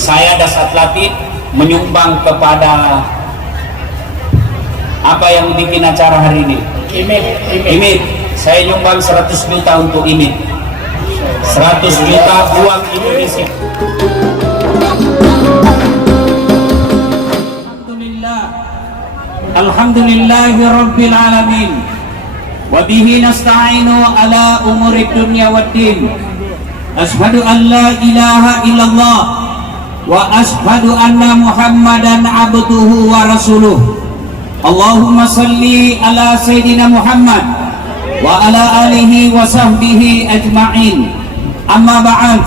saya Dasat Latif menyumbang kepada apa yang bikin acara hari ini. Imit. Saya nyumbang 100 juta untuk Imit. 100 juta uang Indonesia. Alhamdulillahi Rabbil Alamin. Wabihi nasta'inu ala umurid dunya waddin. Ashhadu an la ilaha illallah wa ashhadu anna Muhammadan abduhu wa rasuluh. Allahumma salli ala Sayyidina Muhammad wa ala alihi wa sahbihi ajma'in. Amma ba'd.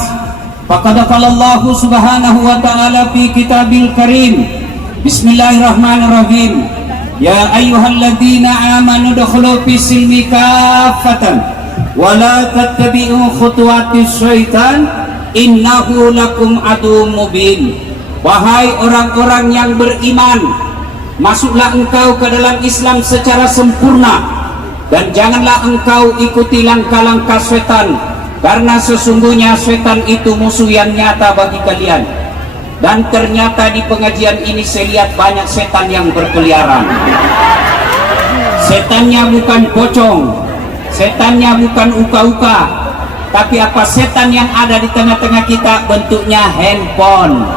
Faqad qala Allah subhanahu wa ta'ala fi kitabil karim. Bismillahirrahmanirrahim. Ya ayyuhalladzina amanu dukhulu fis silmi kaffatan wa la tattabi'u khutuwatis syaitan innahu lakum aduwwum mubin. Wahai orang-orang yang beriman, masuklah engkau ke dalam Islam secara sempurna dan janganlah engkau ikuti langkah-langkah setan, karena sesungguhnya setan itu musuh yang nyata bagi kalian. Dan ternyata di pengajian ini saya lihat banyak setan yang berkeliaran. Setannya bukan pocong, setannya bukan uka-uka, tapi apa setan yang ada di tengah-tengah kita bentuknya handphone.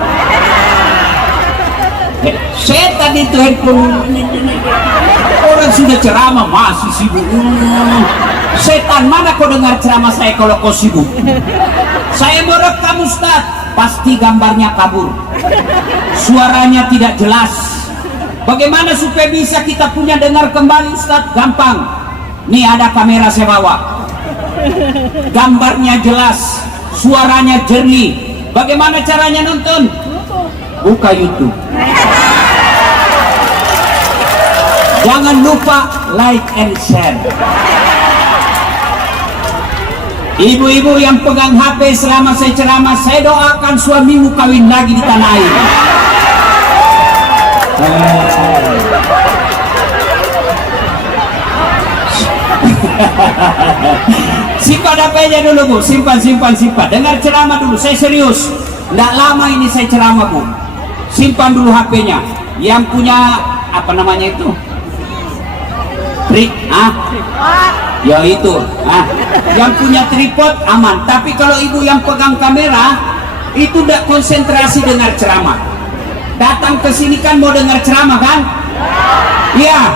Setan itu handphone. Orang sudah ceramah masih sibuk. Setan, mana kau dengar ceramah saya kalau kau sibuk? Saya merekam Ustaz, pasti gambarnya kabur, suaranya tidak jelas. Bagaimana supaya bisa kita punya dengar kembali Ustaz? Gampang, nih ada kamera saya bawa, gambarnya jelas, suaranya jernih. Bagaimana caranya nonton? Buka YouTube. Jangan lupa like and share. Ibu-ibu yang pegang HP selama saya ceramah, saya doakan suamimu kawin lagi di tanah air. Simpan HP-nya dulu Bu, simpan. Dengar ceramah dulu, saya serius. Tidak lama ini saya ceramah Bu. Simpan dulu HP-nya. Yang punya apa namanya itu? Ya itu, yang punya tripod aman. Tapi kalau ibu yang pegang kamera itu tidak konsentrasi dengar ceramah. Datang ke sini kan mau dengar ceramah kan? Iya.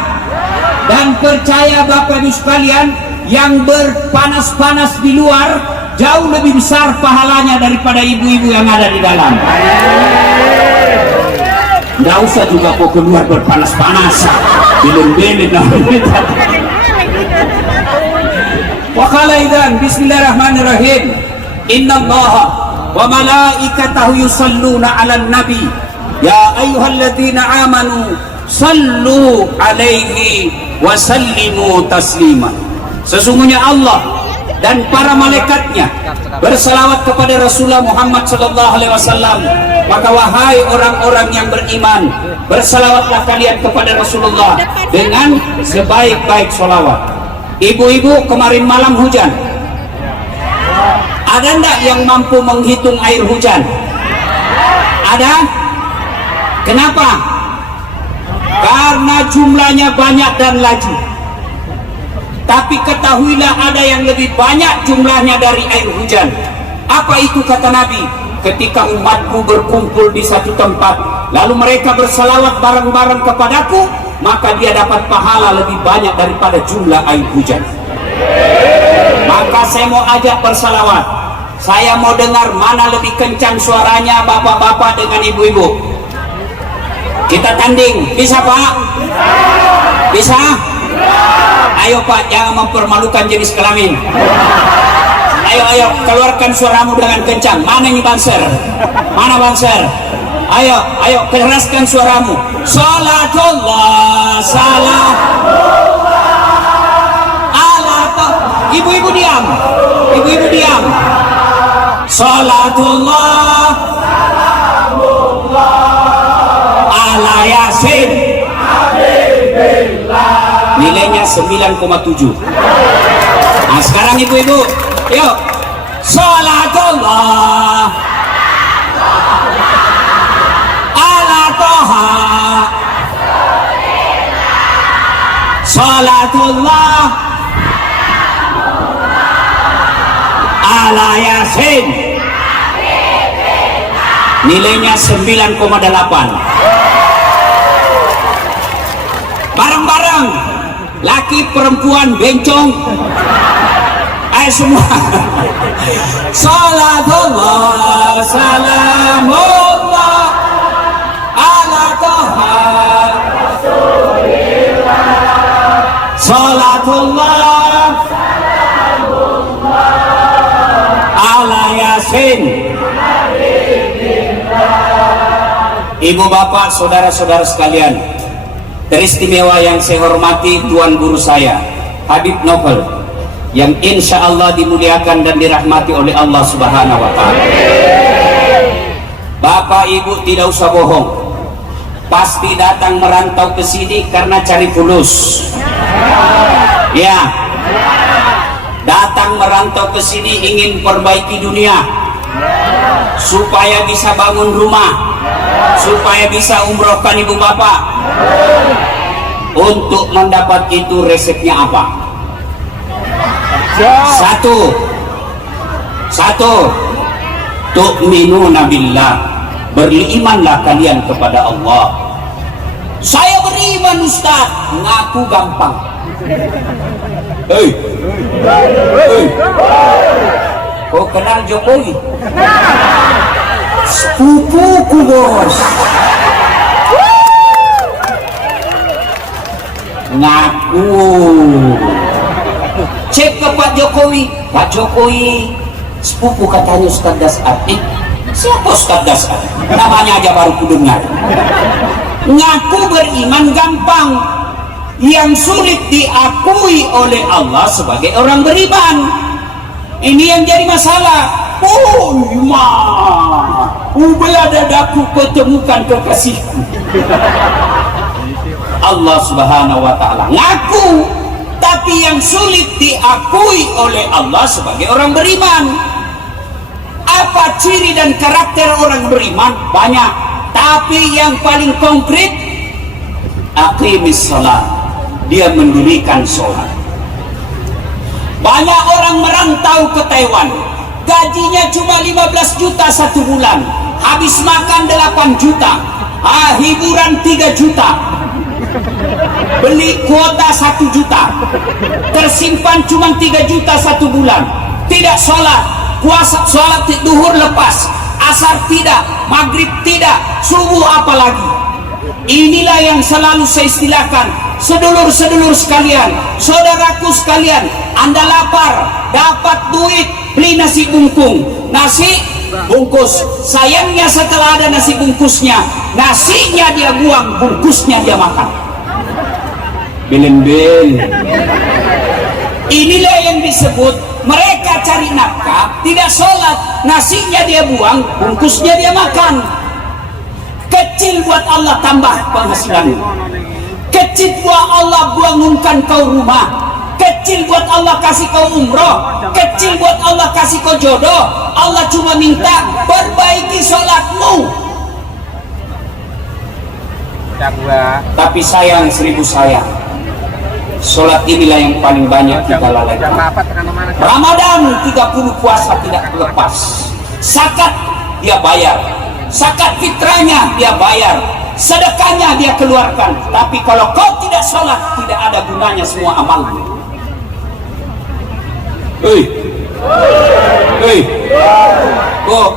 Dan percaya Bapak Ibu sekalian, yang berpanas-panas di luar jauh lebih besar pahalanya daripada ibu-ibu yang ada di dalam. Nggak usah juga kok keluar berpanas-panas, bilin-bilin. Waqala idzan bismillahirrahmanirrahim. Innallaha wa malaikatahu yusalluna 'alan nabi ya ayyuhalladzina amanu sallu 'alaihi wa sallimu taslima. Sesungguhnya Allah dan para malaikatnya bersalawat kepada Rasulullah Muhammad sallallahu alaihi wasallam. Maka wahai orang-orang yang beriman, bersalawatlah kalian kepada Rasulullah dengan sebaik-baik salawat. Ibu-ibu, kemarin malam hujan. Ada enggak yang mampu menghitung air hujan? Ada? Kenapa? Karena jumlahnya banyak dan laju. Tapi ketahuilah ada yang lebih banyak jumlahnya dari air hujan. Apa itu kata Nabi? Ketika umatku berkumpul di satu tempat, lalu mereka bersalawat bareng-bareng kepadaku, maka dia dapat pahala lebih banyak daripada jumlah air hujan. Maka saya mau ajak bersalawat. Saya mau dengar mana lebih kencang suaranya bapak-bapak dengan ibu-ibu. Kita tanding, bisa Pak? Bisa? Ayo Pak, jangan mempermalukan jenis kelamin. Ayo, keluarkan suaramu dengan kencang. Mana ini banser? Mana banser? Ayo, keraskan suaramu. Salatullah, salam. Ibu-ibu diam. Salatullah, ala Yasin. Nilainya 9,7. Nah sekarang ibu-ibu, yuk. Salatullah, Salatullah ala Yasin. Nilainya 9,8. Bareng-bareng, laki perempuan bencong, ayo semua. Salatullah salamullah ala Toha Salatullah ala Yasin. Ibu bapak saudara-saudara sekalian, teristimewa yang saya hormati Tuan Guru saya Habib Novel, yang insya Allah dimuliakan dan dirahmati oleh Allah Subhanahu wa Ta'ala. Bapak ibu tidak usah bohong, pasti datang merantau ke sini karena cari fulus. Ya, datang merantau ke sini ingin perbaiki dunia, supaya bisa bangun rumah, supaya bisa umrohkan ibu bapak. Untuk mendapat itu resepnya apa? Satu, tu'minuna billah, berimanlah kalian kepada Allah. Saya beriman Ustaz, ngaku gampang. Hei, kau kenal Jokowi? Sepupuku bos. Ngaku. Cek ke Pak Jokowi, Pak Jokowi sepupu katanya Ustaz Dasar. Siapa Ustaz Dasar? Namanya aja baru kudengar. Ngaku beriman gampang, yang sulit diakui oleh Allah sebagai orang beriman. Ini yang jadi masalah. Ubela dadaku ketemukan kekasihku. Allah Subhanahu wa Ta'ala ngaku, tapi yang sulit diakui oleh Allah sebagai orang beriman. Apa ciri dan karakter orang beriman? Banyak, tapi yang paling konkret, aqimis salat, dia mendirikan sholat. Banyak orang merantau ke Taiwan, gajinya cuma 15 juta satu bulan, habis makan 8 juta, hiburan 3 juta, beli kuota 1 juta, tersimpan cuma 3 juta satu bulan, tidak sholat, puasa sholat duhur lepas, asar tidak, maghrib tidak, subuh apalagi. Inilah yang selalu saya istilahkan, sedulur-sedulur sekalian, saudaraku sekalian, Anda lapar, dapat duit, beli nasi bungkus, nasi bungkus, sayangnya setelah ada nasi bungkusnya, nasinya dia buang, bungkusnya dia makan. Belen-belen. Inilah yang disebut mereka cari nafkah, tidak sholat, nasinya dia buang, bungkusnya dia makan. Kecil buat Allah tambah penghasilan, kecil buat Allah bangunkan kau rumah, kecil buat Allah kasih kau umroh, kecil buat Allah kasih kau jodoh. Allah cuma minta perbaiki sholatmu. Tapi sayang, 1000 sayang, sholat inilah yang paling banyak kita lalaikan. Ramadan 30 puasa tidak lepas, zakat dia bayar, zakat fitrahnya dia bayar, sedekahnya dia keluarkan. Tapi kalau kau tidak sholat, tidak ada gunanya semua amalmu. Kok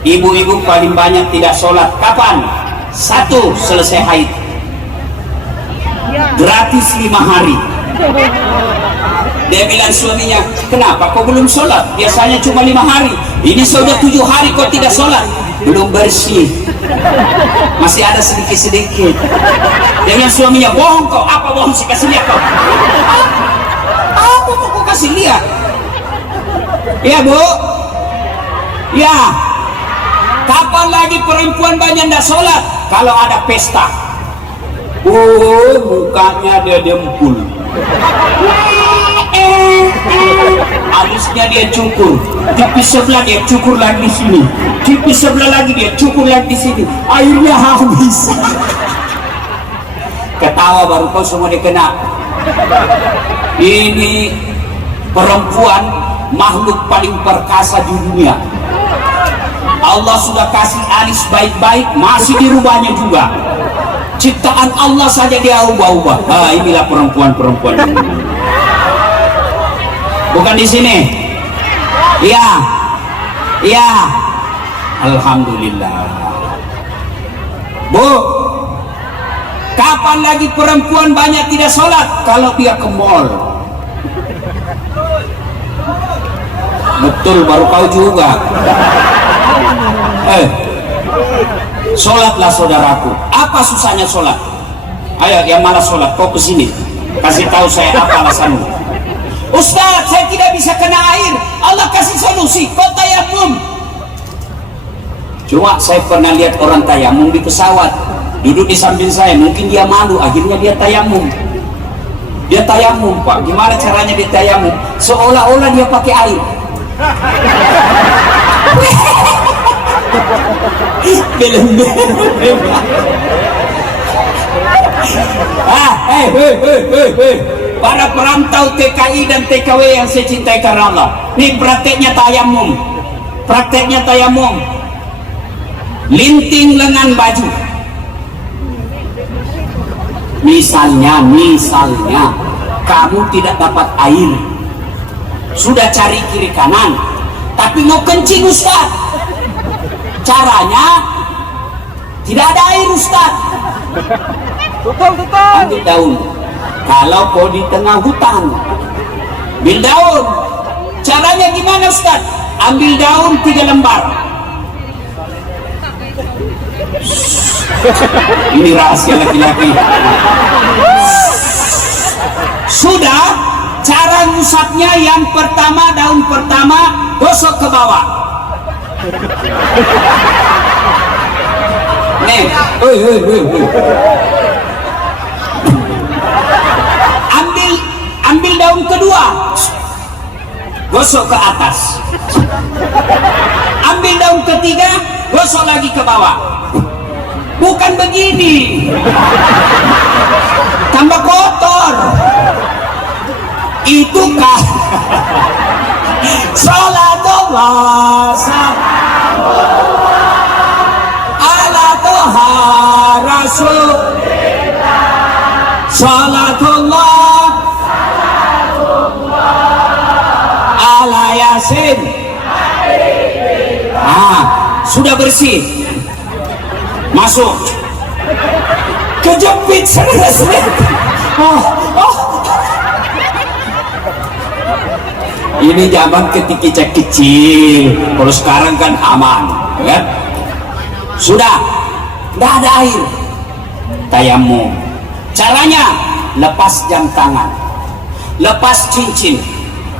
ibu-ibu paling banyak tidak sholat kapan? 1, selesai haid, gratis 5 hari. Dia bilang suaminya, kenapa kau belum sholat? Biasanya cuma 5 hari, ini sudah 7 hari kau tidak sholat. Belum bersih, masih ada sedikit-sedikit. Dia bilang suaminya, bohong kau. Apa bohong sih, kasih lihat kau. Apa mau kau kasih lihat? Ya bu, ya. Kapan lagi perempuan banyak tidak sholat? Kalau ada pesta, mukanya dia dempul, alisnya dia cukur, tipis sebelah dia cukur lagi di sini, tipis sebelah lagi dia cukur lagi di sini, airnya habis. ketawa baru kau semua dikena. Ini perempuan makhluk paling perkasa di dunia. Allah sudah kasih alis baik-baik, masih dirubahnya juga. Ciptaan Allah saja dia ubah-ubah. Inilah perempuan-perempuan. Bukan di sini. Iya. Iya. Alhamdulillah. Bu, kapan lagi perempuan banyak tidak sholat? Kalau dia ke mall. Betul, baru kau juga. Sholatlah saudaraku. Apa susahnya sholat? Ayo yang malas sholat, kau kesini. Kasih tahu saya apa alasanmu. Ustaz, saya tidak bisa kena air. Allah kasih solusi, kau tayamum. Cuma saya pernah lihat orang tayamum di pesawat. Duduk di samping saya, mungkin dia malu, akhirnya dia tayamum. Dia tayamum, Pak. Gimana caranya dia tayamum? Seolah-olah dia pakai air. Para perantau TKI dan TKW yang saya cintai karena Allah, ini prakteknya tayamum. Prakteknya tayamum. Linting lengan baju. Misalnya kamu tidak dapat air, sudah cari kiri kanan, tapi mau kencing Ustaz. Caranya tidak ada air Ustaz. Ambil daun. Kalau kau di tengah hutan, ambil daun. Caranya gimana Ustaz? Ambil daun 3 lembar. Ini rahasia laki-laki. Sudah, cara ngusapnya yang pertama, daun pertama gosok ke bawah. Nih, ambil daun kedua, gosok ke atas. Ambil daun ketiga, gosok lagi ke bawah. Bukan begini, tambah kotor. Itu kah salatullah ala toha rasul, salatullah ala yasin. Sudah bersih, masuk, kejepit selesai. Ini zaman ketika kecil, kalau sekarang kan aman, kan? Sudah, tidak ada air, tayamum. Caranya lepas jam tangan, lepas cincin.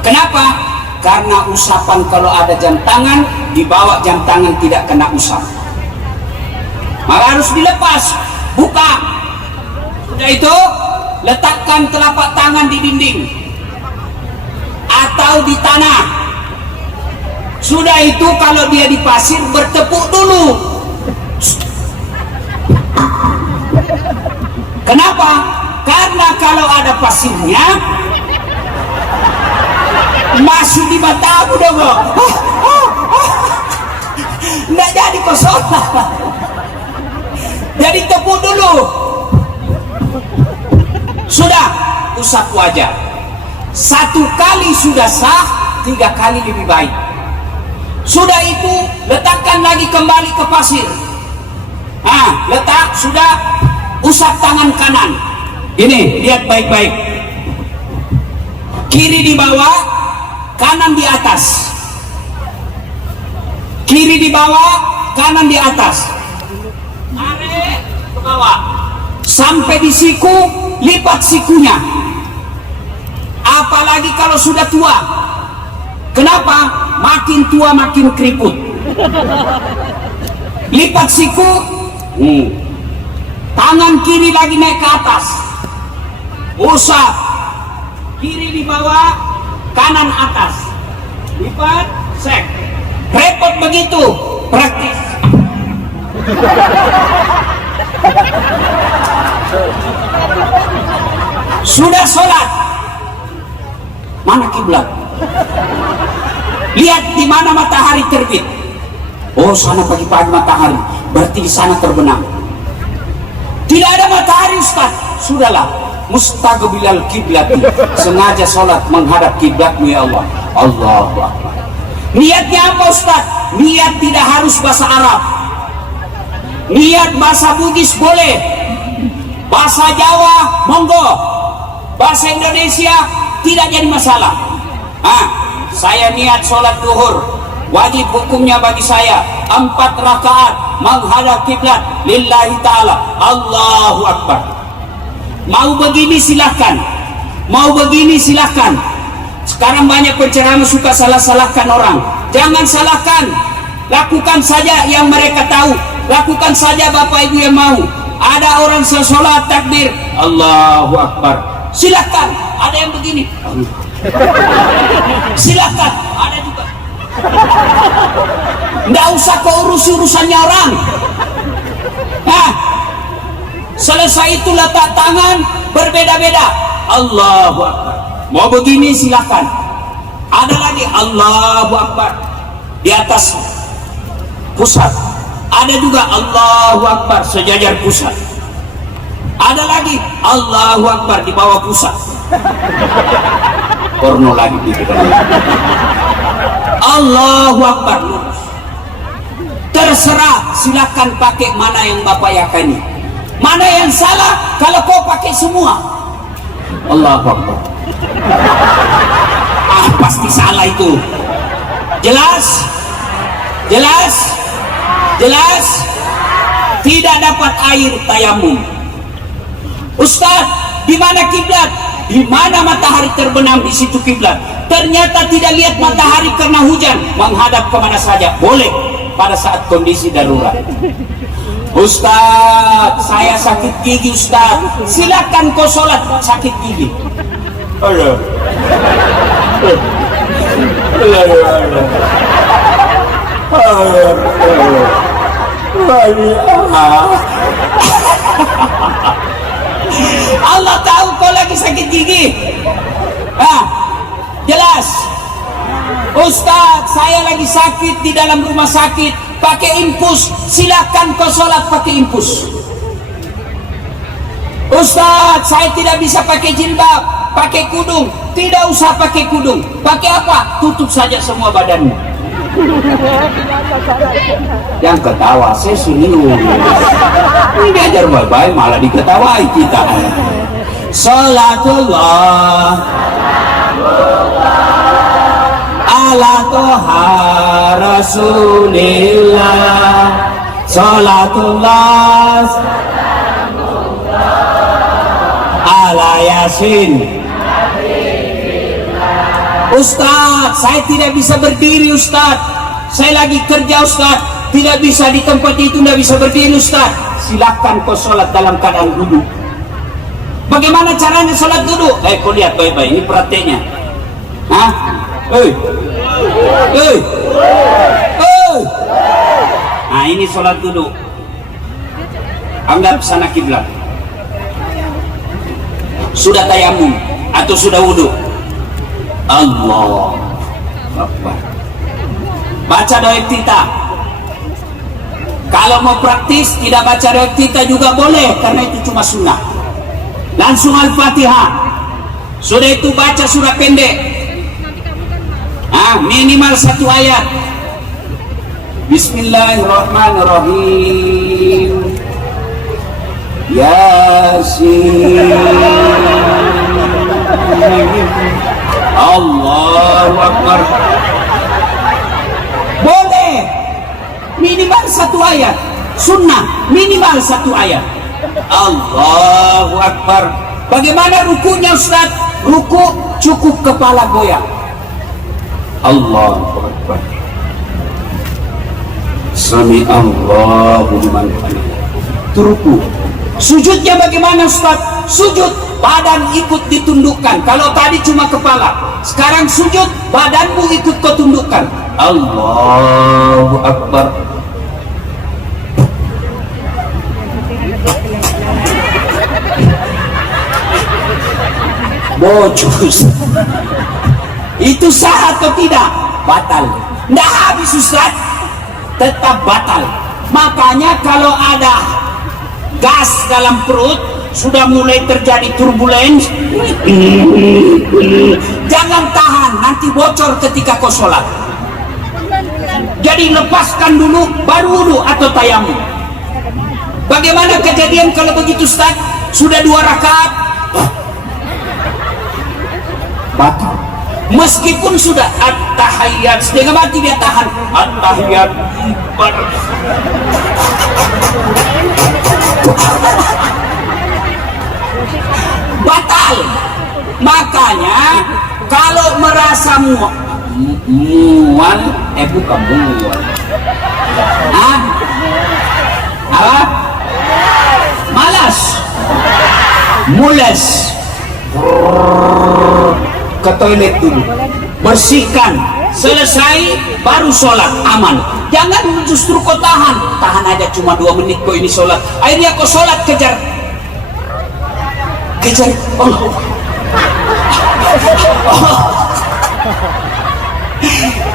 Kenapa? Karena usapan kalau ada jam tangan, dibawa jam tangan tidak kena usap. Maka harus dilepas, buka. Sudah itu, letakkan telapak tangan di dinding atau di tanah. Sudah itu, kalau dia di pasir, bertepuk dulu. Kenapa? Karena kalau ada pasirnya, masih di matamu dong. Nggak jadi kosong. Jadi tepuk dulu. Sudah, usap wajah. 1 kali sudah sah, 3 kali lebih baik. Sudah itu, letakkan lagi kembali ke pasir. Letak, sudah, usap tangan kanan. Ini, lihat baik-baik. Kiri di bawah, kanan di atas. Kiri di bawah, kanan di atas. Tarik ke bawah sampai di siku, lipat sikunya. Apalagi kalau sudah tua. Kenapa? Makin tua makin keriput. Lipat siku, tangan kiri lagi naik ke atas, usap. Kiri di bawah, kanan atas, lipat, sek. Repot begitu, praktis. Sudah sholat, mana kiblat? Lihat di mana matahari terbit. Oh, sana pagi-pagi matahari, berarti di sana terbenam. Tidak ada matahari, Ustaz. Sudahlah, mustaqbilal kiblat. Sengaja sholat menghadap kiblatmu ya Allah. Allahu Akbar. Niatnya apa, Ustaz? Niat tidak harus bahasa Arab. Niat bahasa Bugis boleh, bahasa Jawa monggo, bahasa Indonesia tidak jadi masalah. Saya niat sholat duhur, wajib hukumnya bagi saya 4 rakaat menghadap kiblat lillahi ta'ala. Allahu Akbar. Mau begini silahkan, mau begini silahkan. Sekarang banyak penceramah suka salah-salahkan orang. Jangan salahkan, lakukan saja yang mereka tahu, lakukan saja Bapak Ibu yang mau. Ada orang sholat takbir Allahu Akbar, silahkan. Ada yang begini, silakan, ada juga. Nggak usah kau urusannya orang. Selesai itu letak tangan berbeda-beda. Allahu Akbar. Mau begini silakan. Ada lagi Allahu Akbar di atas pusat. Ada juga Allahu Akbar sejajar pusat. Ada lagi Allahu Akbar di bawah pusat. Porno lagi gitu kan. Allahu Akbar lurus. Terserah, silakan pakai mana yang Bapak yakini. Mana yang salah kalau kau pakai semua. Allahu Akbar. Pasti salah itu. Jelas? Jelas? Jelas? Tidak dapat air tayamum. Ustaz, di mana kiblat? Di mana matahari terbenam, di situ kiblat. Ternyata tidak lihat matahari karena hujan, menghadap kemana saja boleh pada saat kondisi darurat. Ustaz, saya sakit gigi Ustaz. Silakan kau sholat sakit gigi. Allah tahu kau lagi sakit gigi. Jelas. Ustaz, saya lagi sakit di dalam rumah sakit, pakai infus. Silakan kau sholat pakai infus. Ustaz, saya tidak bisa pakai jilbab, pakai kudung. Tidak usah pakai kudung. Pakai apa? Tutup saja semua badanmu. Yang ketawa saya senyum. Ini diajar baik-baik malah diketawai kita. Salatullah ala toha rasulillah. Salatullah ala yasin. Ustaz, saya tidak bisa berdiri Ustaz. Saya lagi kerja Ustaz. Tidak bisa di tempat itu, tidak bisa berdiri Ustaz. Silakan kau sholat dalam keadaan duduk. Bagaimana caranya sholat duduk? Kau lihat baik-baik, ini prakteknya. Nah, ini sholat duduk. Anggap sana kiblat. Sudah tayamum atau sudah wudhu? Allah Akbar. Baca doa iftitah. Kalau mau praktis tidak baca doa iftitah juga boleh, karena itu cuma sunnah. Langsung Al-Fatihah. Sudah itu baca surah pendek, minimal 1 ayat. Bismillahirrahmanirrahim. Yasin. Allahu Akbar. Boleh minimal 1 ayat. Sunnah minimal 1 ayat. Allahu Akbar. Bagaimana rukunya Ustaz? Ruku cukup kepala goyang. Allahu Akbar. Sami Allahu liman hamidah. Itu ruku. Sujudnya bagaimana Ustaz? Sujud badan ikut ditundukkan. Kalau tadi cuma kepala, sekarang sujud badanmu ikut kau tundukkan. Allahu Akbar. bocus. Itu sah atau tidak? Batal. Nggak habis Ustaz, tetap batal. Makanya kalau ada gas dalam perut, sudah mulai terjadi turbulens, jangan tahan, nanti bocor ketika kau sholat. Jadi lepaskan dulu, baru wudu atau tayamum. Bagaimana kejadian kalau begitu Ustaz? Sudah 2 rakaat, batal. Meskipun sudah at-tahiyyat, setengah mati dia tahan at-tahiyyat, batal. Makanya kalau merasa mual, bukan mual, apa? Malas, mules, ke toilet dulu, bersihkan, selesai baru sholat, aman. Jangan justru kau tahan aja cuma 2 menit kau ini sholat, akhirnya kau sholat kejar Allah.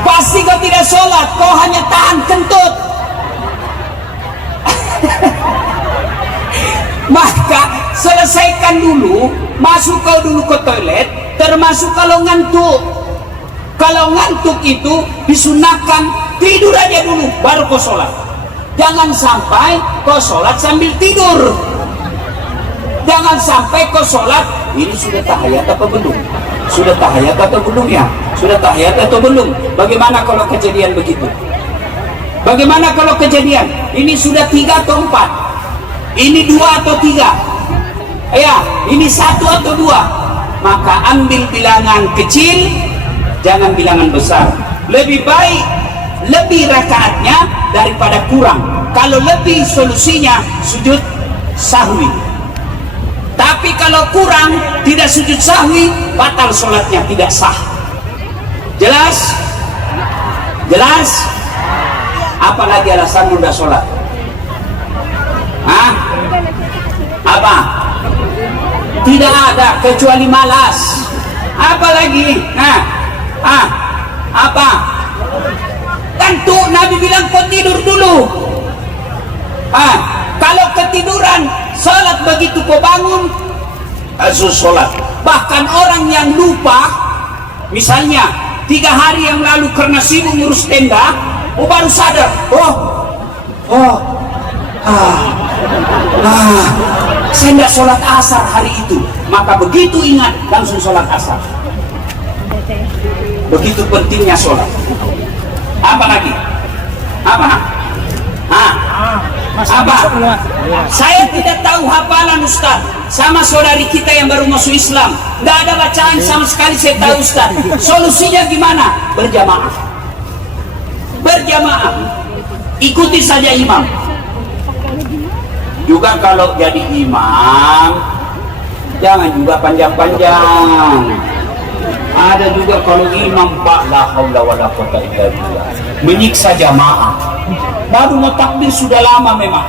Pasti kau tidak sholat, kau hanya tahan kentut. Maka selesaikan dulu, masuk kau dulu ke toilet, termasuk kalau ngantuk. Kalau ngantuk itu disunahkan tidur aja dulu baru kau sholat. Jangan sampai kau sholat sambil tidur. Jangan sampai kau sholat, ini sudah tahiyat atau belum? Sudah tahiyat atau belum ya? Sudah tahiyat atau belum? Bagaimana kalau kejadian begitu? Bagaimana kalau kejadian ini sudah 3 atau 4? Ini 2 atau 3? Ya, ini 1 atau 2? Maka ambil bilangan kecil, jangan bilangan besar. Lebih baik lebih rakaatnya daripada kurang. Kalau lebih, solusinya sujud sahwi. Tapi kalau kurang, tidak sujud sahwi, batal sholatnya, tidak sah. Jelas? Jelas? Apalagi alasan mudah sholat? Hah? Apa? Tidak ada kecuali malas. Apalagi? Apa? Tentu Nabi bilang kau tidur dulu. Kalau ketiduran, salat begitu kau bangun, langsung sholat. Bahkan orang yang lupa, misalnya 3 hari yang lalu karena sibuk ngurus tenda, baru sadar, saya tidak sholat asar hari itu. Maka begitu ingat, langsung sholat asar. Begitu pentingnya sholat. Apa lagi? Apa? Apa? Saya tidak tahu hafalan Ustaz. Sama saudari kita yang baru masuk Islam, nggak ada bacaan sama sekali. Saya tahu Ustaz. Solusinya gimana? Berjamaah. Berjamaah. Ikuti saja imam. Juga kalau jadi imam, jangan juga panjang-panjang. Ada juga kalau imam la haula wala quwwata illa billah, menyiksa jamaah. Baru mau takbir sudah lama memang.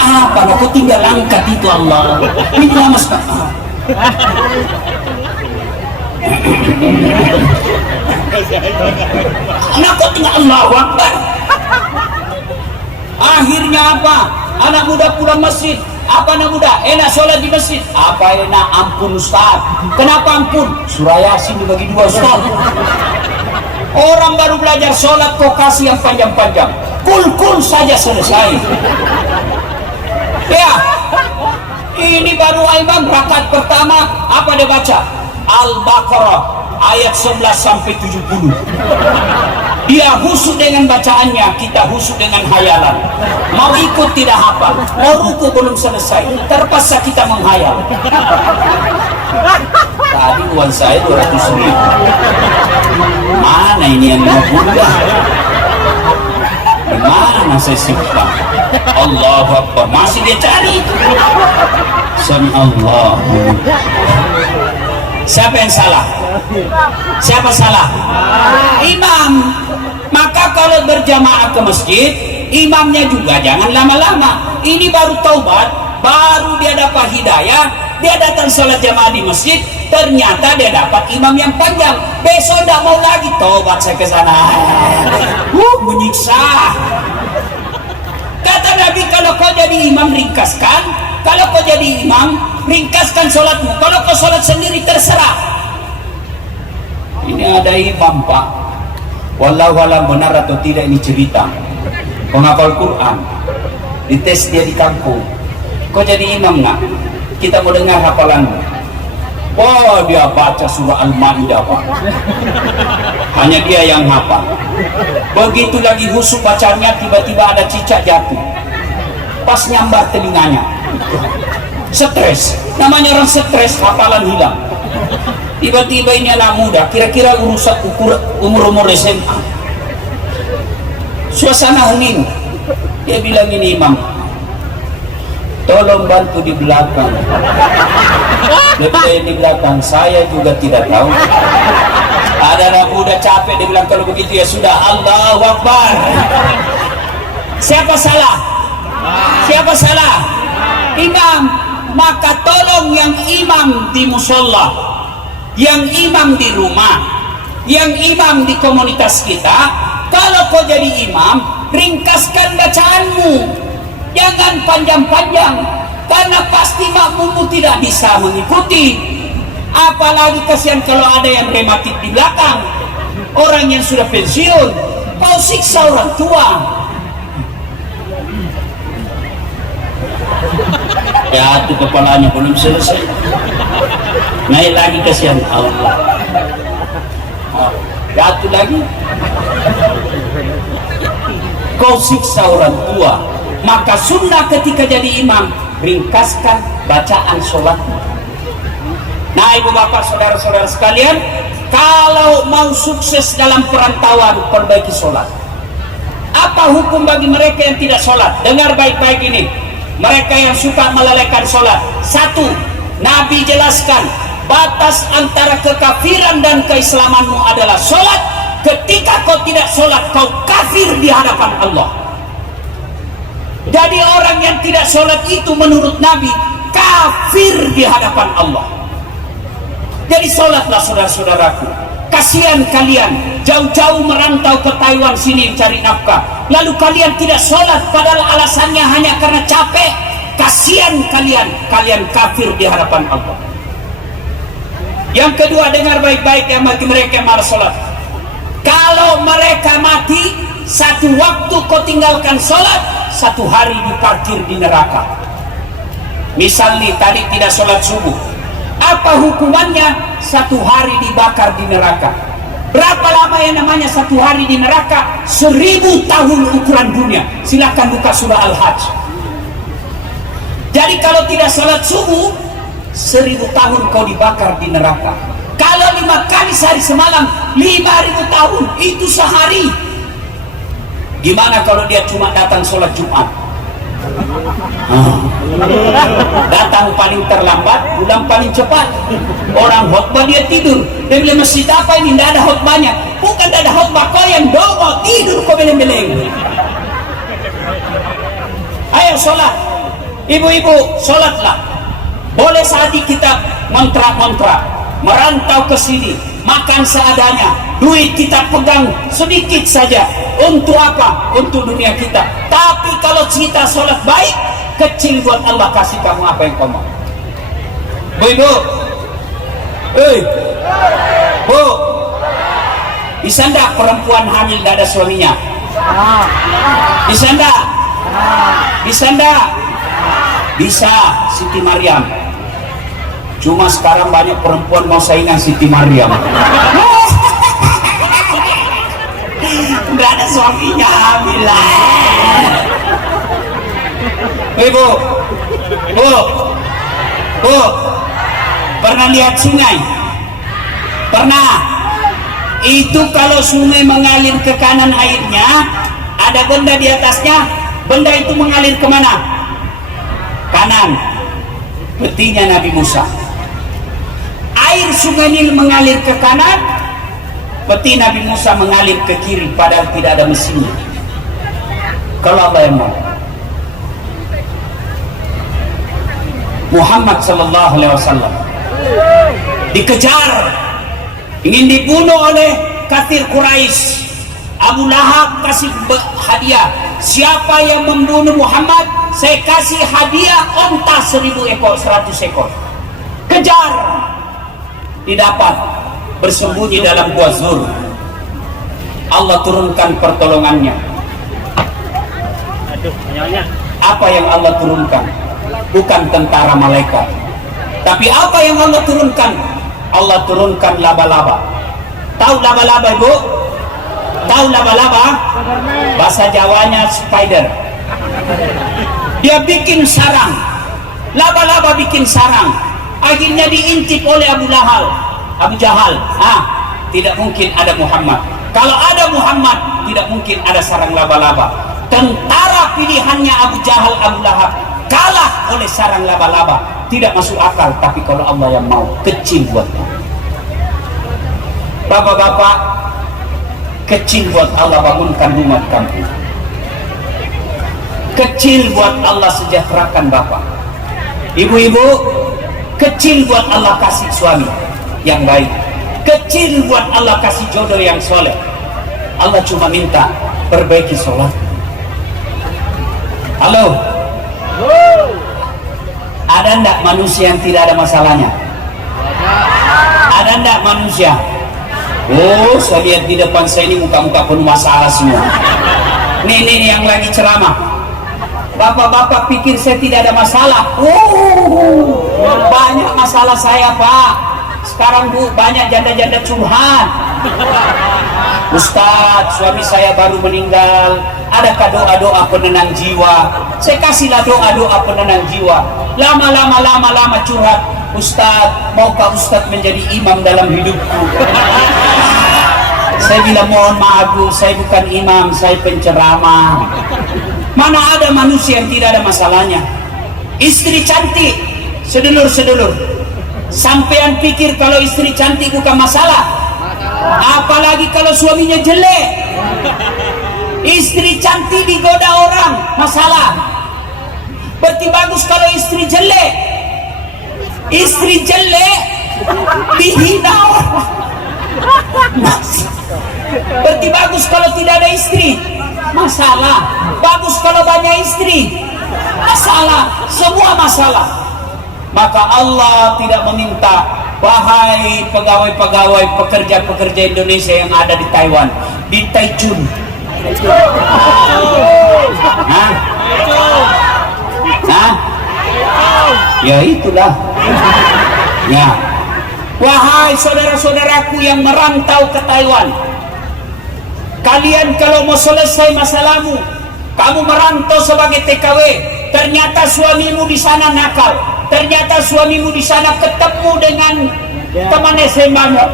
Apa aku tinggal angkat itu Allah. Ini lama sekali. Anakku tinggal Allahu Akbar. Akhirnya apa? Anak muda pulang masjid. Apa anak muda? Enak sholat di masjid. Apa enak? Ampun Ustaz. Kenapa ampun? Surah Yasin dibagi 2 Ustaz. Orang baru belajar sholat kok kasih yang panjang-panjang. Kul saja selesai. Ya, ini baru imam rakaat pertama. Apa dia baca? Al-Baqarah ayat 11 sampai 70. Dia husuk dengan bacaannya, kita husuk dengan hayalan. Mau ikut tidak hafal, mau ruku belum selesai, terpaksa kita menghayal. Tadi uang saya 200.000. Mana ini yang 50? Mana saya simpan? Allahu Akbar, masih dia cari. Sami Allah. Siapa yang salah? Siapa salah? Imam. Maka kalau berjamaah ke masjid, imamnya juga jangan lama-lama. Ini baru taubat, baru dia dapat hidayah, dia datang sholat jamaah di masjid, ternyata dia dapat imam yang panjang. Besok tidak mau lagi, tobat saya ke sana. Menyiksa. Kata Nabi, kalau kau jadi imam ringkaskan, kalau kau jadi imam ringkaskan sholatmu, kalau kau sholat sendiri terserah. Ini ada imam Pak, wallahu alam benar atau tidak ini cerita, penghafal Quran, dites dia di kampung, kau jadi imam nggak? Kita mau dengar hafalanmu. Oh, dia baca surah Al-Maidah Pak, hanya dia yang hafal. Begitu lagi husuk bacanya, tiba-tiba ada cicak jatuh pas nyambar telinganya. Stres, namanya orang stres, hafalan hilang. Tiba-tiba ini anak muda, kira-kira umur SMA, suasana hening. Dia bilang, ini imam, tolong bantu di belakang. Dia di belakang, saya juga tidak tahu. Ada anak muda capek, dia bilang, kalau begitu ya sudah, Allahu Akbar. Siapa salah? Siapa salah? Imam. Maka tolong yang imam di musola, yang imam di rumah, yang imam di komunitas kita, kalau kau jadi imam, ringkaskan bacaanmu, jangan panjang-panjang, karena pasti makmummu tidak bisa mengikuti. Apalagi kasihan kalau ada yang rematik di belakang, orang yang sudah pensiun, kau siksa orang tua. Jatuh kepalanya, belum selesai, naik lagi, kasihan Allah, jatuh lagi, kau siksa orang tua. Maka sunnah ketika jadi imam, ringkaskan bacaan sholatmu. Nah ibu bapak saudara-saudara sekalian, kalau mau sukses dalam perantauan, perbaiki sholat. Apa hukum bagi mereka yang tidak sholat? Dengar baik-baik ini, mereka yang suka melalaikan sholat. Satu, Nabi jelaskan, batas antara kekafiran dan keislamanmu adalah sholat. Ketika kau tidak sholat, kau kafir di hadapan Allah. Jadi orang yang tidak sholat itu menurut Nabi kafir di hadapan Allah. Jadi sholatlah saudara-saudaraku. Kasihan kalian jauh-jauh merantau ke Taiwan sini cari nafkah, lalu kalian tidak sholat padahal alasannya hanya karena capek. Kasihan kalian, kalian kafir di hadapan Allah. Yang kedua, dengar baik-baik yang bagi mereka yang malas sholat. Kalau mereka mati, satu waktu kau tinggalkan sholat, satu hari diparkir di neraka. Misalnya tadi tidak sholat subuh, apa hukumannya? Satu hari dibakar di neraka. Berapa lama yang namanya satu hari di neraka? 1000 tahun ukuran dunia. Silakan buka surah Al-Hajj. Jadi kalau tidak sholat subuh, 1000 tahun kau dibakar di neraka. Kalau 5 kali sehari semalam, 5000 tahun, itu sehari. Gimana kalau dia cuma datang sholat Jumat? Datang paling terlambat, pulang paling cepat. Orang khutbah dia tidur. Dia bilang, masjid apa ini? Tidak ada khutbahnya. Bukan tidak ada khutbah, kau yang domo tidur kau beleng-beleng. Ayo sholat, ibu-ibu sholatlah. Boleh saat kita kontrak, merantau ke sini, makan seadanya, duit kita pegang sedikit saja. Untuk apa? Untuk dunia kita. Tapi kalau kita sholat baik, kecil buat Allah, kasih kamu apa yang kau mau. Bu, Bu, bisa enggak perempuan hamil tidak ada suaminya? Bisa enggak? Bisa enggak? Bisa, Siti Maryam. Cuma sekarang banyak perempuan mau saingan Siti Maryam. Nggak ada suaminya hamil. Bu, pernah lihat sungai? Pernah? Itu kalau sungai mengalir ke kanan airnya, ada benda di atasnya, benda itu mengalir kemana? Kanan. Petinya Nabi Musa. Air sungai Nil mengalir ke kanan, peti Nabi Musa mengalir ke kiri, padahal tidak ada mesinnya. Kalau Allah yang mau. Muhammad sallallahu alaihi wasallam. Dikejar, ingin dibunuh oleh kafir Quraisy. Abu Lahab kasih hadiah, siapa yang membunuh Muhammad, saya kasih hadiah onta 1000 ekor, 100 ekor. Kejar, didapat, bersembunyi dalam gua Zur. Allah turunkan pertolongannya. Apa yang Allah turunkan? Bukan tentara malaikat, tapi apa yang Allah turunkan? Allah turunkan laba-laba. Tahu laba-laba, Ibu? Tahu laba-laba? Bahasa Jawanya spider. Dia bikin sarang. Laba-laba bikin sarang. Akhirnya diintip oleh Abu Jahal. Tidak mungkin ada Muhammad. Kalau ada Muhammad, tidak mungkin ada sarang laba-laba. Tentara pilihannya Abu Jahal, Abu Lahab kalah oleh sarang laba-laba. Tidak masuk akal, tapi kalau Allah yang mau, kecil buatnya. Bapak-bapak, kecil buat Allah bangunkan rumah kampung. Kecil buat Allah sejahterakan bapak. Ibu-ibu, kecil buat Allah kasih suami yang baik. Kecil buat Allah kasih jodoh yang soleh. Allah cuma minta perbaiki sholat. Halo, ada ndak manusia yang tidak ada masalahnya? Ada ndak manusia? Oh, saya lihat di depan saya ini muka-muka penuh masalah semua. Nih yang lagi ceramah. Bapak-bapak pikir saya tidak ada masalah? Banyak masalah saya, Pak. Sekarang Bu, banyak janda-janda curhat. Ustadz, suami saya baru meninggal. Adakah doa-doa penenang jiwa? Saya kasihlah doa-doa penenang jiwa. Lama curhat. Ustadz, maukah Ustadz menjadi imam dalam hidupku? Saya bilang, mohon maaf Bu, saya bukan imam, saya penceramah. Mana ada manusia yang tidak ada masalahnya? Istri cantik, sedulur-sedulur, sampean pikir kalau istri cantik bukan masalah? Apalagi kalau suaminya jelek. Istri cantik digoda orang, masalah. Berarti bagus kalau istri jelek. Istri jelek dihina orang, berarti bagus kalau tidak ada istri, masalah. Bagus kalau banyak istri, masalah. Semua masalah. Maka Allah tidak meminta, wahai pegawai-pegawai, pekerja-pekerja Indonesia yang ada di Taiwan, di Taichung. Ya itulah. Ya, wahai saudara-saudaraku yang merantau ke Taiwan, kalian kalau mau selesai masalahmu, kamu merantau sebagai TKW, ternyata suamimu di sana nakal, ternyata suamimu di sana ketemu dengan teman SMA-nya.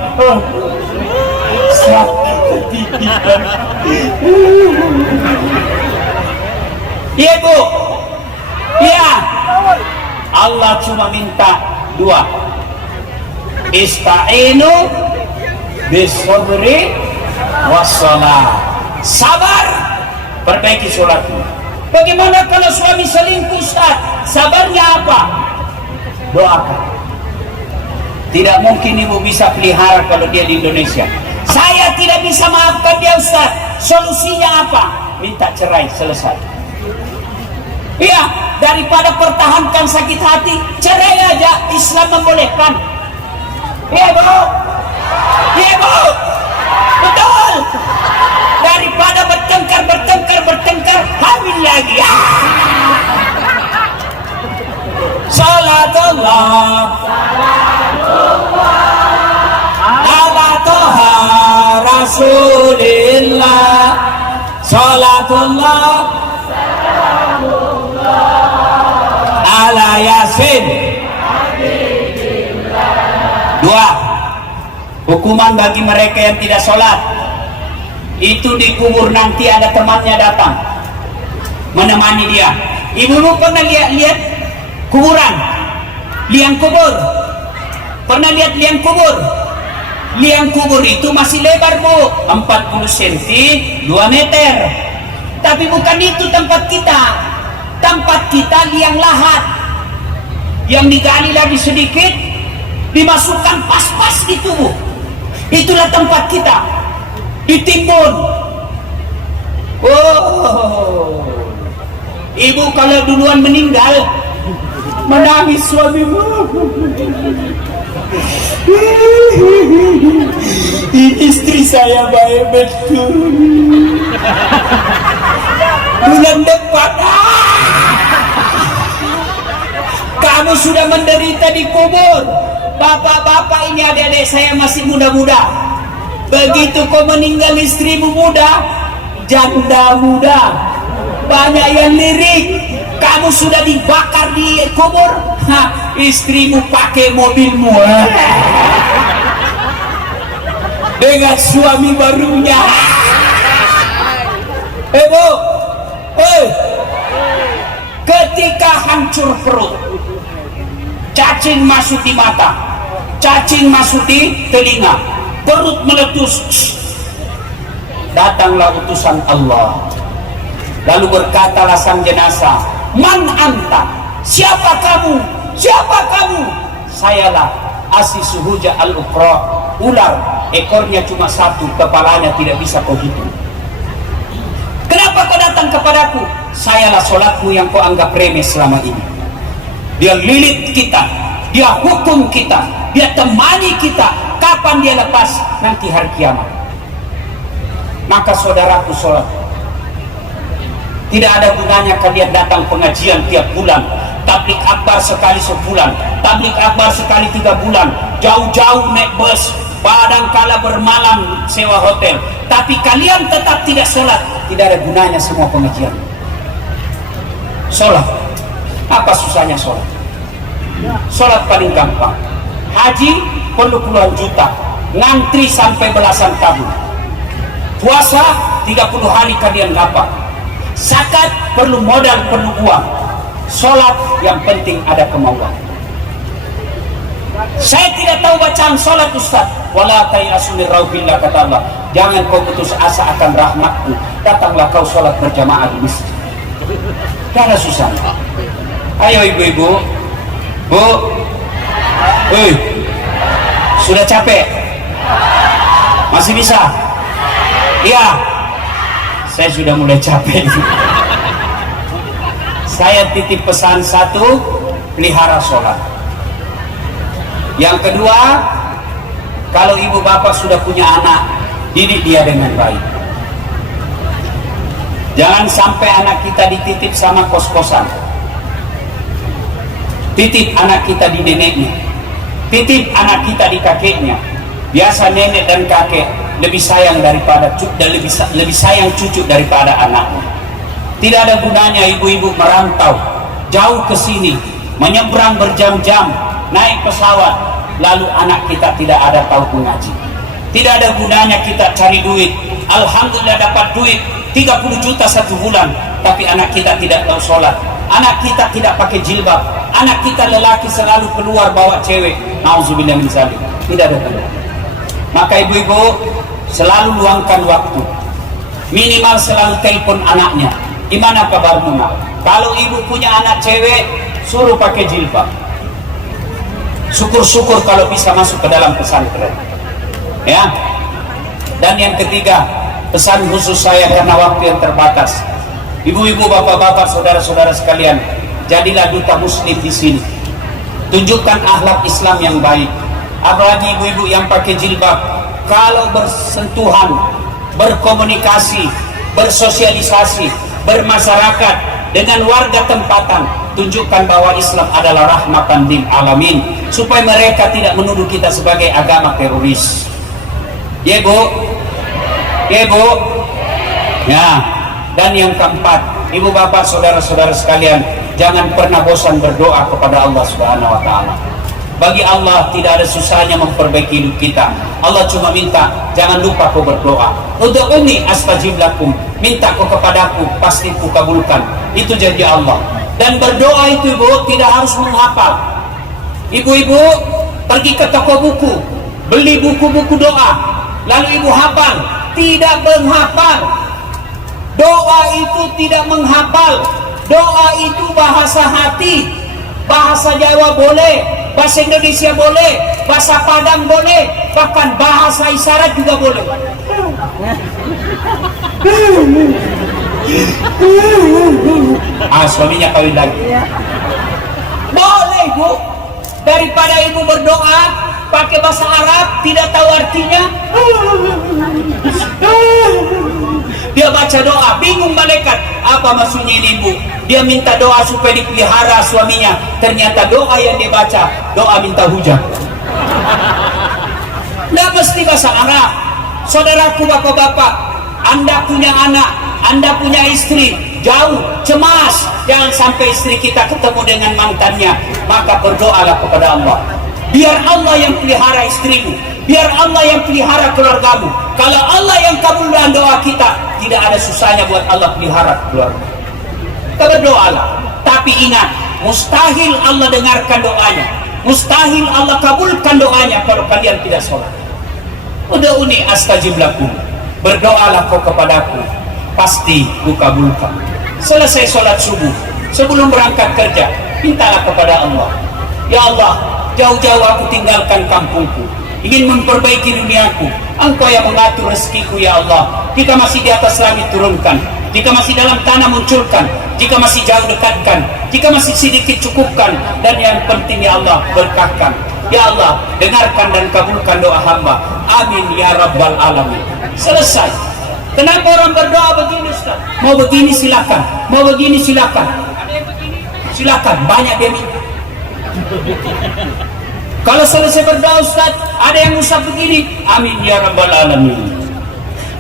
Iya Bu, iya. Allah cuma minta dua, ista'inu bisabri wassalah. Sabar, perbaiki sholatmu. Bagaimana kalau suami selingkuh, Ustaz? Sabarnya apa? Doakan. Tidak mungkin ibu bisa pelihara kalau dia di Indonesia. Saya tidak bisa maafkan dia, Ustaz. Solusinya apa? Minta cerai, selesai. Iya, daripada pertahankan sakit hati, cerai aja. Islam membolehkan. Iya Bu, iya Bu, betul. Daripada bertengkar, hamil lagi. Salatullah ala toha Rasulillah. Salatullah ala Yasin. Dua, hukuman bagi mereka yang tidak sholat. Itu di kubur nanti ada temannya datang menemani dia. Ibu pernah lihat kuburan, liang kubur? Pernah lihat liang kubur? Liang kubur itu masih lebar Bu, 40 cm, 2 meter. Tapi bukan itu tempat kita. Tempat kita liang lahat. yang digali lagi sedikit, dimasukkan pas-pas di tubuh. Itulah tempat kita, ditimbun. Oh, ibu kalau duluan meninggal, menangis suamimu. Istri saya baik betul. Bulan depan kamu sudah menderita di kubur. Bapak-bapak ini, adik-adik saya masih muda-muda. Begitu kau meninggal istrimu muda, janda muda, banyak yang lirik. Kamu sudah dibakar di kubur, istrimu pakai mobilmu dengan suami barunya. Bu, ketika hancur perut, cacing masuk di mata, cacing masuk di telinga, perut meletus, datanglah utusan Allah. Lalu berkatalah sang jenazah, man anta, siapa kamu, siapa kamu? Sayalah Asis Huja al-Uqra, ular, ekornya cuma satu, kepalanya tidak bisa kau hitung. Kenapa kau datang kepadaku? Sayalah solatmu yang kau anggap remeh selama ini. Dia lilit kita, dia hukum kita, dia temani kita. Kapan dia lepas? Nanti hari kiamat. Maka saudaraku sholat. Tidak ada gunanya kalian datang pengajian tiap bulan, tablik akbar sekali sebulan, tablik akbar sekali 3 bulan, jauh-jauh naik bus, kadangkala bermalam sewa hotel, tapi kalian tetap tidak sholat. Tidak ada gunanya semua pengajian. Sholat, apa susahnya sholat? Sholat paling gampang. Haji perlu puluhan juta, ngantri sampai belasan tahun. Puasa 30 hari kalian dapat. Zakat perlu modal, perlu uang. Sholat yang penting ada kemauan. Saya tidak tahu bacaan sholat Ustaz. Wala tayasu min rauhillah, kata Allah. Jangan kau putus asa akan rahmatku. Datanglah kau sholat berjamaah di masjid. Jangan susah. Ayo ibu-ibu, bu, sudah capek? Masih bisa? Iya. Saya sudah mulai capek. Saya titip pesan satu, pelihara sholat. Yang kedua, kalau ibu bapak sudah punya anak, didik dia dengan baik. Jangan sampai anak kita dititip sama kos-kosan. Titip anak kita di neneknya, titip anak kita di kakeknya. Biasa nenek dan kakek lebih sayang daripada dan lebih sayang cucu daripada anaknya. Tidak ada gunanya ibu-ibu merantau jauh ke sini, menyeberang berjam-jam, naik pesawat, lalu anak kita tidak ada tahu mengaji. Tidak ada gunanya kita cari duit. Alhamdulillah dapat duit 30 juta 1 bulan, tapi anak kita tidak tahu sholat. Anak kita tidak pakai jilbab. Anak kita lelaki selalu keluar bawa cewek. Nauzubillah min dzalik. Tidak ada tanda. Maka ibu-ibu selalu luangkan waktu, minimal selalu telepon anaknya. Gimana kabarmu nak? Kalau ibu punya anak cewek, suruh pakai jilbab. Syukur-syukur kalau bisa masuk ke dalam pesantren. Ya. Dan yang ketiga, pesan khusus saya karena waktu yang terbatas. Ibu-ibu, bapak-bapak, saudara-saudara sekalian, jadilah duta muslim di sini. Tunjukkan akhlak Islam yang baik. Apalagi ibu-ibu yang pakai jilbab, kalau bersentuhan, berkomunikasi, bersosialisasi, bermasyarakat dengan warga tempatan, tunjukkan bahwa Islam adalah rahmatan lil alamin, supaya mereka tidak menuduh kita sebagai agama teroris. Ya bu, ya bu, ya. Dan yang keempat, ibu bapak, saudara-saudara sekalian, jangan pernah bosan berdoa kepada Allah Subhanahu wa Ta'ala. Bagi Allah tidak ada susahnya memperbaiki hidup kita. Allah cuma minta, jangan lupa kau berdoa. Ud'uni astajib lakum, minta kau kepadaku, pasti ku kabulkan. Itu janji Allah. Dan berdoa itu ibu tidak harus menghafal. Ibu-ibu pergi ke toko buku, beli buku-buku doa, lalu ibu hafal. Tidak menghafal. Doa itu tidak menghafal. Doa itu bahasa hati. bahasa Jawa boleh, bahasa Indonesia boleh, bahasa Padang boleh, bahkan bahasa isyarat juga boleh. Suaminya kawin lagi. Boleh Bu, daripada ibu berdoa pakai bahasa Arab tidak tahu artinya, dia baca doa, bingung malaikat apa maksudnya ini Bu. Dia minta doa supaya dipelihara suaminya, ternyata doa yang dia baca doa minta hujan. Tidak mesti bahasa Arab. Saudaraku, bapak-bapak, Anda punya anak, Anda punya istri, jauh, cemas, jangan sampai istri kita ketemu dengan mantannya. Maka berdoalah kepada Allah, biar Allah yang pelihara istrimu, biar Allah yang pelihara keluargamu. Kalau Allah yang kabulkan doa kita, tidak ada susahnya buat Allah pelihara keluarga. Kita berdoalah, tapi ingat, mustahil Allah dengarkan doanya, mustahil Allah kabulkan doanya kalau kalian tidak sholat. Ud'uni astajib lakum, berdoalah kau kepadaku, pasti ku kabulkan. Selesai sholat subuh, sebelum berangkat kerja, mintalah kepada Allah, ya Allah, jauh-jauh aku tinggalkan kampungku, ingin memperbaiki duniaku, Engkau yang mengatur rezekiku ya Allah. Jika masih di atas langit turunkan, jika masih dalam tanah munculkan, jika masih jauh dekatkan, jika masih sedikit cukupkan, dan yang penting ya Allah berkahkan. Ya Allah, dengarkan dan kabulkan doa hamba. Amin ya rabbal alamin. Selesai. Kenapa orang berdoa begini Ustaz? Mau begini silakan, mau begini silakan. Ada yang begini silakan, banyak dia minta. Kalau selesai berdoa Ustaz, ada yang usah begini, amin ya rabbal alamin.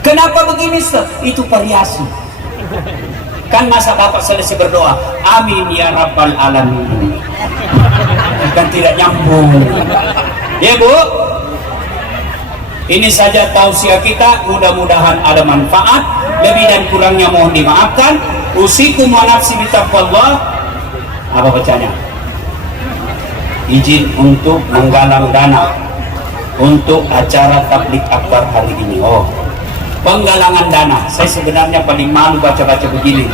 Kenapa begini Ustaz? Itu variasi. Kan masa Bapak selesai berdoa, amin ya rabbal alamin, kan tidak nyambung. Ya Bu, ini saja tausiah kita, mudah-mudahan ada manfaat. Lebih dan kurangnya mohon dimaafkan. Usikum wa nafsi bitaqwallah. Apa bacanya? Izin untuk menggalang dana untuk acara tablik akbar hari ini. Oh, penggalangan dana. Saya sebenarnya paling malu baca-baca begini.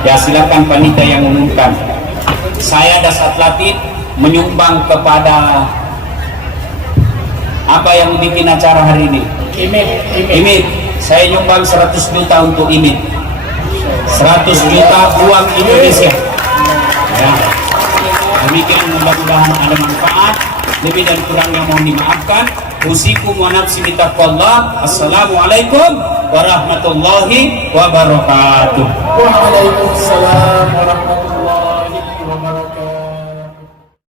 Ya silakan panitia yang mengumumkan. Saya Dasat Latif menyumbang kepada apa yang bikin acara hari ini? Imit. Saya nyumbang 100 juta untuk Imit. 100 juta uang Indonesia. Ya. Demikian, mudah-mudahan ada manfaat. Lebih dan kurangnya mohon dimaafkan. Usikum wa nafsi bitaqwallah. Assalamualaikum warahmatullahi wabarakatuh. Waalaikumsalam.